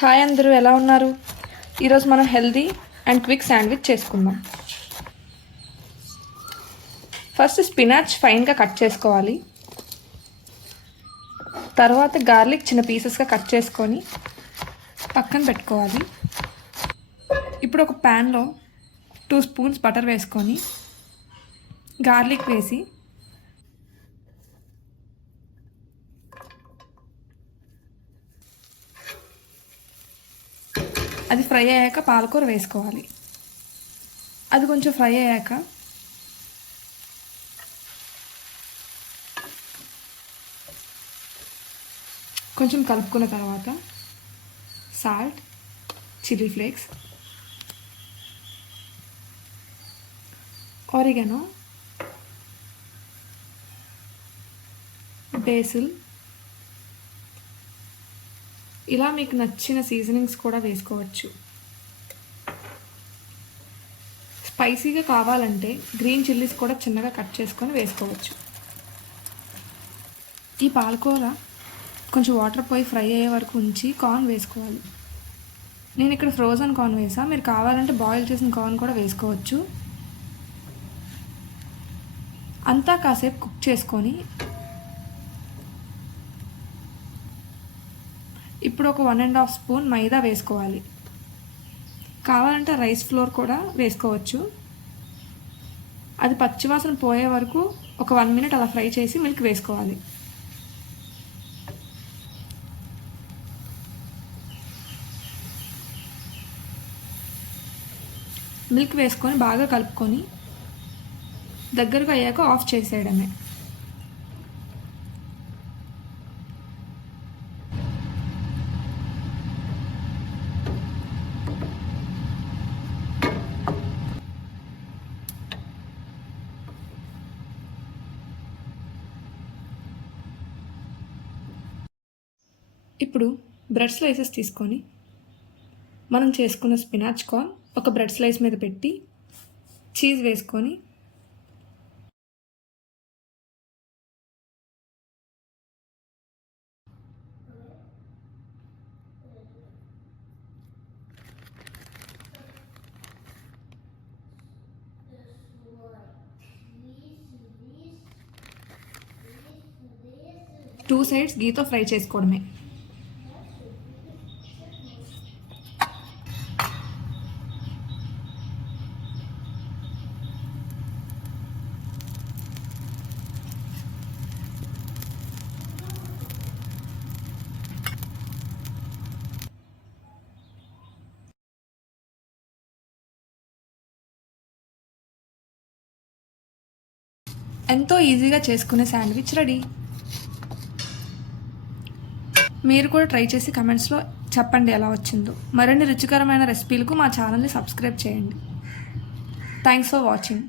Hi అందరూ ఎలా ఉన్నారు? ఈరోజు మనం హెల్దీ అండ్ క్విక్ శాండ్విచ్ చేసుకుందాం. ఫస్ట్ స్పినాచ్ ఫైన్గా కట్ చేసుకోవాలి. తర్వాత గార్లిక్ చిన్న పీసెస్గా కట్ చేసుకొని పక్కన పెట్టుకోవాలి. ఇప్పుడు ఒక ప్యాన్లో టూ స్పూన్స్ బటర్ వేసుకొని గార్లిక్ వేసి అది ఫ్రై అయ్యాక పాలకూర వేసుకోవాలి. అది కొంచెం ఫ్రై అయ్యాక కొంచెం కలుపుకున్న తర్వాత salt chilli flakes oregano basil ఇలా మీకు నచ్చిన సీజనింగ్స్ కూడా వేసుకోవచ్చు. స్పైసీగా కావాలంటే గ్రీన్ చిల్లీస్ కూడా చిన్నగా కట్ చేసుకొని వేసుకోవచ్చు. ఈ పాలకూర కొంచెం వాటర్ పోయి ఫ్రై అయ్యే వరకు ఉంచి కార్న్ వేసుకోవాలి. నేను ఇక్కడ ఫ్రోజన్ కార్న్ వేసా. మీరు కావాలంటే బాయిల్ చేసిన కార్న్ కూడా వేసుకోవచ్చు. అంతా కాసేపు కుక్ చేసుకొని ఇప్పుడు ఒక one and half spoon maida వేసుకోవాలి. కావాలంటే రైస్ ఫ్లోర్ కూడా వేసుకోవచ్చు. అది పచ్చివాసన పోయే వరకు ఒక వన్ మినిట్ అలా ఫ్రై చేసి మిల్క్ వేసుకోవాలి. మిల్క్ వేసుకొని బాగా కలుపుకొని దగ్గరకు అయ్యాక ఆఫ్ చేసేయడమే. ఇప్పుడు బ్రెడ్ స్లైసెస్ తీసుకొని మనం చేసుకున్న స్పినాచ్ కార్న్ ఒక బ్రెడ్ స్లైస్ మీద పెట్టి చీజ్ వేసుకొని టూ సైడ్స్ గీతో ఫ్రై చేసుకోవడమే. ఎంతో ఈజీగా చేసుకునే శాండ్విచ్ రెడీ. మీరు కూడా ట్రై చేసి కమెంట్స్లో చెప్పండి ఎలా వచ్చిందో. మరిన్ని రుచికరమైన రెసిపీలకు మా ఛానల్ని సబ్స్క్రైబ్ చేయండి. Thanks for watching